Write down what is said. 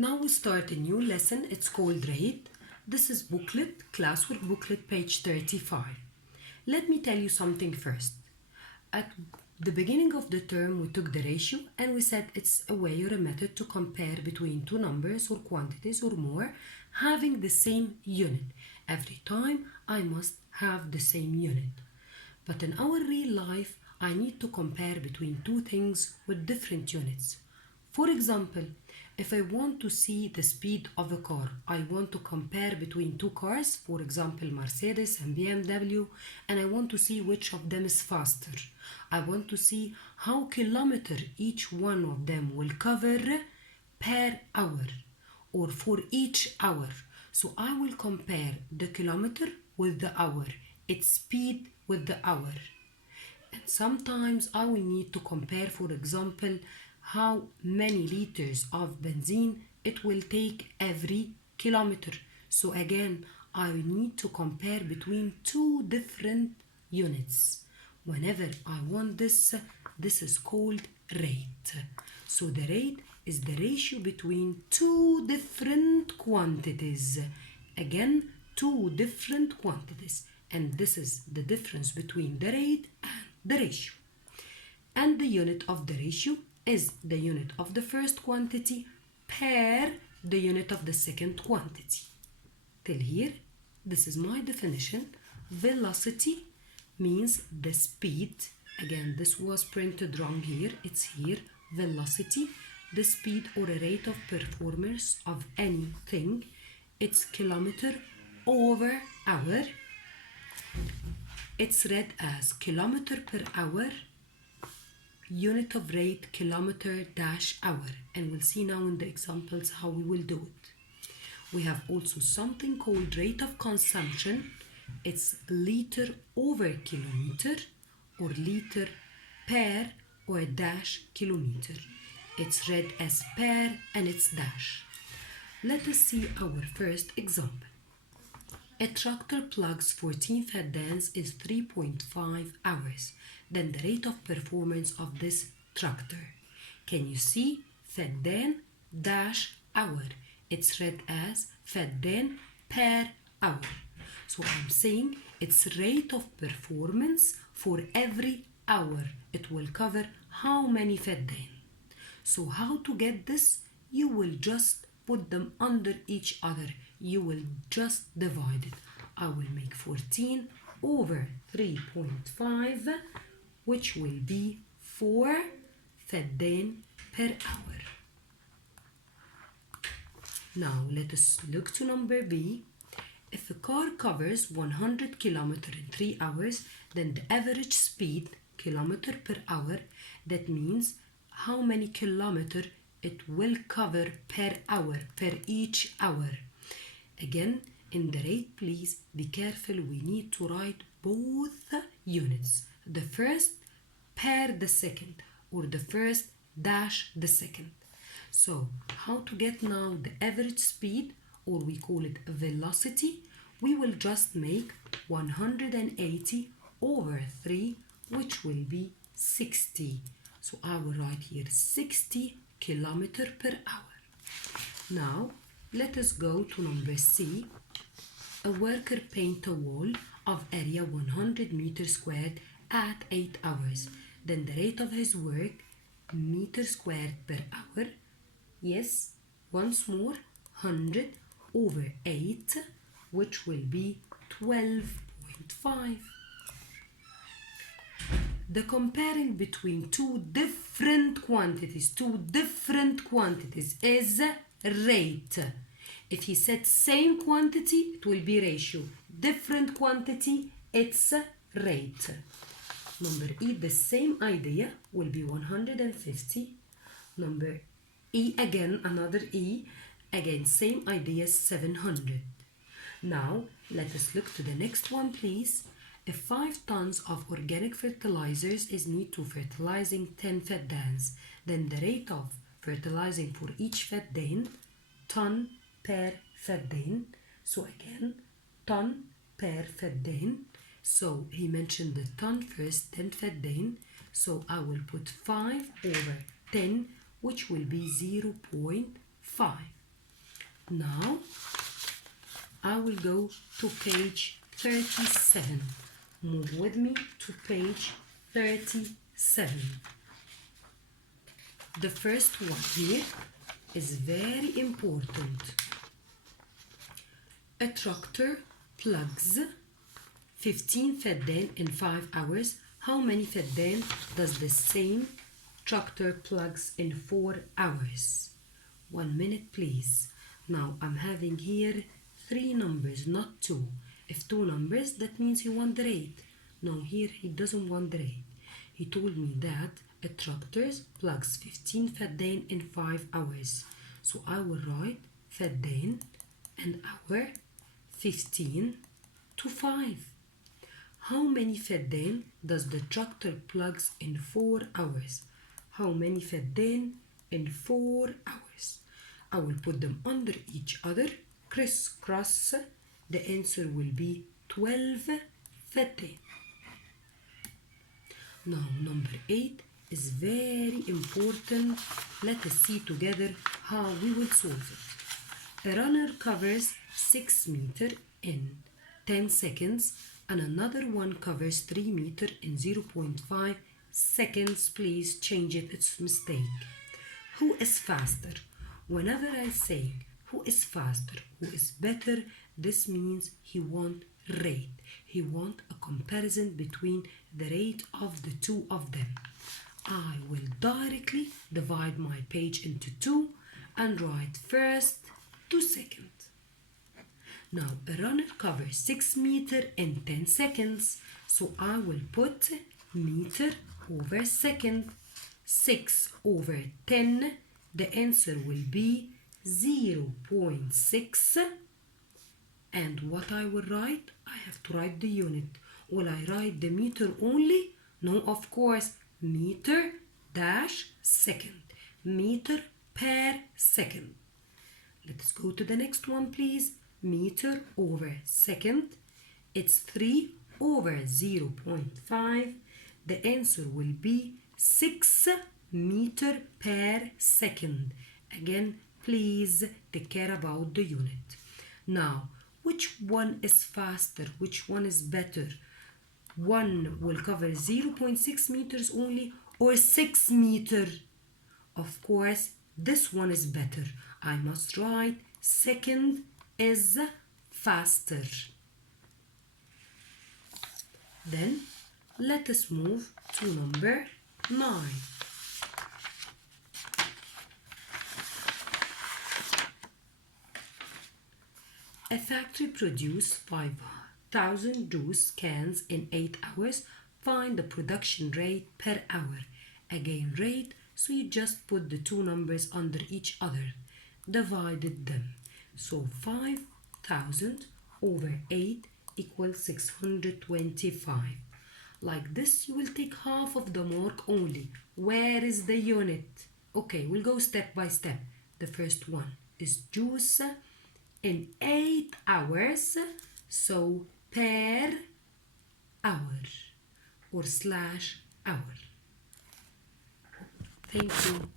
Now we start a new lesson. It's called Rate. This is booklet, classwork booklet, page 35. Let me tell you something first. At the beginning of the term, we took the ratio and we said it's a way or a method to compare between two numbers or quantities or more having the same unit. Every time I must have the same unit. But in our real life, I need to compare between two things with different units. For example, if I want to see the speed of a car, I want to compare between two cars, for example, Mercedes and BMW, and I want to see which of them is faster. I want to see how kilometer each one of them will cover per hour or for each hour. So I will compare the kilometer with the hour, its speed with the hour. And sometimes I will need to compare, for example, how many liters of benzene it will take every kilometer. So again, I need to compare between two different units. Whenever I want this is called rate. So the rate is the ratio between two different quantities. Again, two different quantities. And this is the difference between the rate and the ratio. And the unit of the ratio is the unit of the first quantity per the unit of the second quantity. Till here, this is my definition. Velocity means the speed. Again, this was printed wrong here. It's here. Velocity, the speed or a rate of performance of anything. It's kilometer over hour. It's read as kilometer per hour, unit of rate kilometer dash hour, and we'll see now in the examples how we will do it. We have also something called rate of consumption. It's liter over kilometer or liter per or dash kilometer. It's read as per and it's dash. Let us see our first example. A tractor plugs 14 faddans is 3.5 hours. Then the rate of performance of this tractor. Can you see? Faddan dash hour. It's read as faddan per hour. So I'm saying it's rate of performance for every hour. It will cover how many faddan. So how to get this? You will just put them under each other. You will just divide it. I will make 14 over 3.5, which will be 4 faddan per hour. Now let us look to number B. If a car covers 100 kilometers in 3 hours, then the average speed, kilometer per hour, that means how many kilometers it will cover per hour, per each hour. Again, in the rate, please be careful. We need to write both units. The first per the second, or the first dash the second. So, how to get now the average speed, or we call it velocity? We will just make 180 over 3, which will be 60. So, I will write here 60 kilometers per hour. Now, let us go to number C. A worker paints a wall of area 100 meters squared at 8 hours. Then the rate of his work, meters squared per hour. Yes, once more, 100 over 8, which will be 12.5. The comparing between two different quantities is rate. If he said same quantity, it will be ratio. Different quantity, it's rate. Number E, the same idea will be 150. Number E, again, another E. Again, same idea, 700. Now, let us look to the next one, please. If 5 tons of organic fertilizers is needed to fertilizing 10 faddans, then the rate of fertilizing for each faddan, ton per faddan. So again, ton per faddan. So he mentioned the ton first, 10 faddan. So I will put 5 over 10, which will be 0.5. Now I will go to page 37. Move with me to page 37. The first one here is very important. A tractor plugs 15 فدان in 5 hours. How many فدان does the same tractor plugs in 4 hours? 1 minute please. Now I'm having here 3 numbers, not 2. If 2 numbers, that means he want the rate. No, here he doesn't want the rate. He told me that a tractor plugs 15 فدان in 5 hours. So I will write فدان and hour 15 to 5. How many فدان does the tractor plugs in 4 hours? How many فدان in 4 hours? I will put them under each other, crisscross. The answer will be 12 فدان. Now number 8 is very important. Let us see together how we will solve it. A runner covers 6 meters in 10 seconds and another one covers 3 meters in 0.5 seconds. Please change it, it's a mistake. Who is faster? Whenever I say who is faster, who is better, this means he want rate. He want a comparison between the rate of the two of them. I will directly divide my page into 2 and write first to second. Now a runner covers 6 meters in 10 seconds, so I will put meter over second. 6 over 10, the answer will be 0.6. And what I will write? I have to write the unit. Will I write the meter only? No, of course. Meter dash second. Meter per second. Let's go to the next one, please. Meter over second. It's 3 over 0.5. The answer will be 6 meter per second. Again, please take care about the unit. Now, which one is faster? Which one is better? One will cover 0.6 meters only or 6 meters? Of course, this one is better. I must write second is faster. Then let us move to number 9. A factory produced 5,000 juice cans in 8 hours. Find the production rate per hour. Again, rate, so you just put the 2 numbers under each other. Divided them. So 5,000 over 8 equals 625. Like this, you will take half of the mark only. Where is the unit? Okay, we'll go step by step. The first one is juice in 8 hours, so per hour or /hour. Thank you.